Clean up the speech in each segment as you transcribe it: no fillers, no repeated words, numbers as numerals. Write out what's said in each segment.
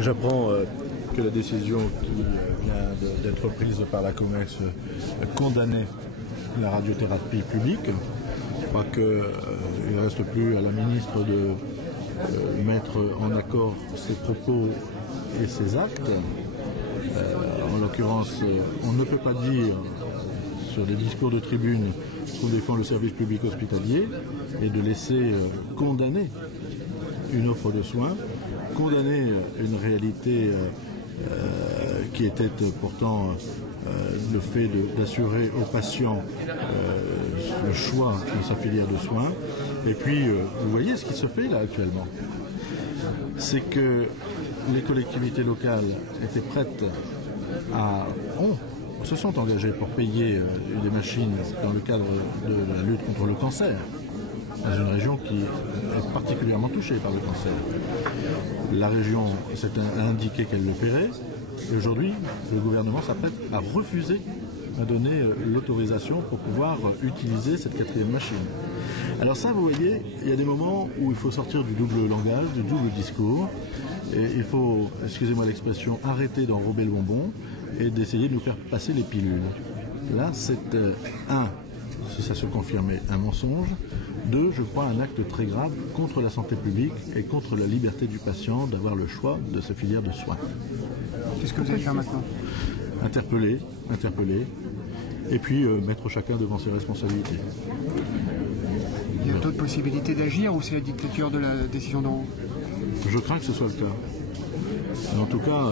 J'apprends que la décision qui vient d'être prise par la COMEX condamnait la radiothérapie publique. Je crois qu'il ne reste plus à la ministre de mettre en accord ses propos et ses actes. En l'occurrence, on ne peut pas dire sur des discours de tribune qu'on défend le service public hospitalier et de laisser condamner une offre de soins, condamner une réalité qui était pourtant le fait d'assurer aux patients le choix de sa filière de soins. Et puis, vous voyez ce qui se fait là actuellement. C'est que les collectivités locales étaient prêtes se sont engagées pour payer des machines dans le cadre de la lutte contre le cancer, dans une région qui est particulièrement touchée par le cancer. La région s'est indiqué qu'elle le paierait, et aujourd'hui, le gouvernement s'apprête à refuser à donner l'autorisation pour pouvoir utiliser cette quatrième machine. Alors ça, vous voyez, il y a des moments où il faut sortir du double langage, du double discours, et il faut, excusez-moi l'expression, arrêter d'enrober le bonbon et d'essayer de nous faire passer les pilules. Là, c'est si ça se confirmait, un mensonge. 2, je crois, un acte très grave contre la santé publique et contre la liberté du patient d'avoir le choix de sa filière de soins. Qu'est-ce que vous allez faire maintenant? Interpeller, et puis mettre chacun devant ses responsabilités. Il y a d'autres possibilités d'agir ou c'est la dictature de la décision d'en haut? Je crains que ce soit le cas. Mais en tout cas,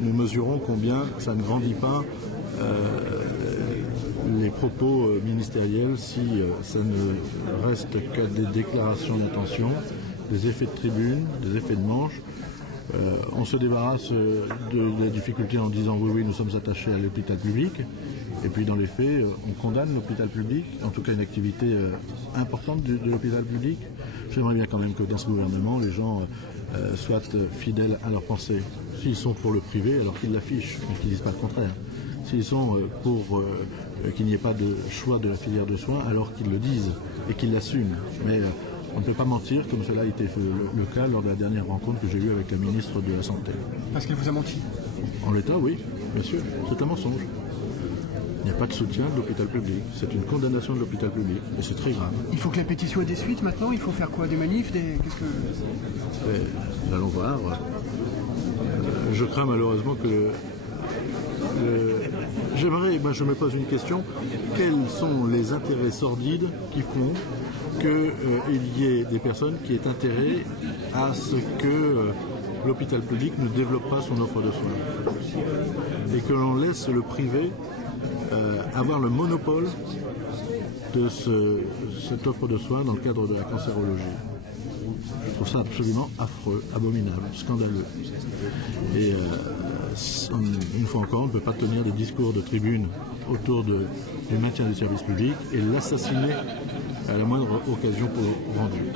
nous mesurons combien ça ne grandit pas les propos ministériels si ça ne reste que des déclarations d'intention, des effets de tribune, des effets de manche. On se débarrasse de la difficulté en disant oui, nous sommes attachés à l'hôpital public. Et puis dans les faits, on condamne l'hôpital public, en tout cas une activité importante de l'hôpital public. J'aimerais bien quand même que dans ce gouvernement, les gens soient fidèles à leurs pensées. S'ils sont pour le privé, alors qu'ils l'affichent, mais qu'ils ne disent pas le contraire. S'ils sont pour qu'il n'y ait pas de choix de la filière de soins, alors qu'ils le disent et qu'ils l'assument. Mais on ne peut pas mentir, comme cela a été le cas lors de la dernière rencontre que j'ai eue avec la ministre de la Santé. Parce qu'elle vous a menti? En l'état, oui, bien sûr. C'est un mensonge. Il n'y a pas de soutien de l'hôpital public. C'est une condamnation de l'hôpital public. Et c'est très grave. Il faut que la pétition ait des suites maintenant? Il faut faire quoi? Des manifs? Qu'est-ce que... Nous allons voir. Je crains malheureusement que... je me pose une question. Quels sont les intérêts sordides qui font qu'il y ait des personnes qui aient intérêt à ce que l'hôpital public ne développe pas son offre de soins et que l'on laisse le privé avoir le monopole de cette offre de soins dans le cadre de la cancérologie? Je trouve ça absolument affreux, abominable, scandaleux. Et une fois encore, on ne peut pas tenir des discours de tribune autour du maintien du service public et l'assassiner à la moindre occasion rendue.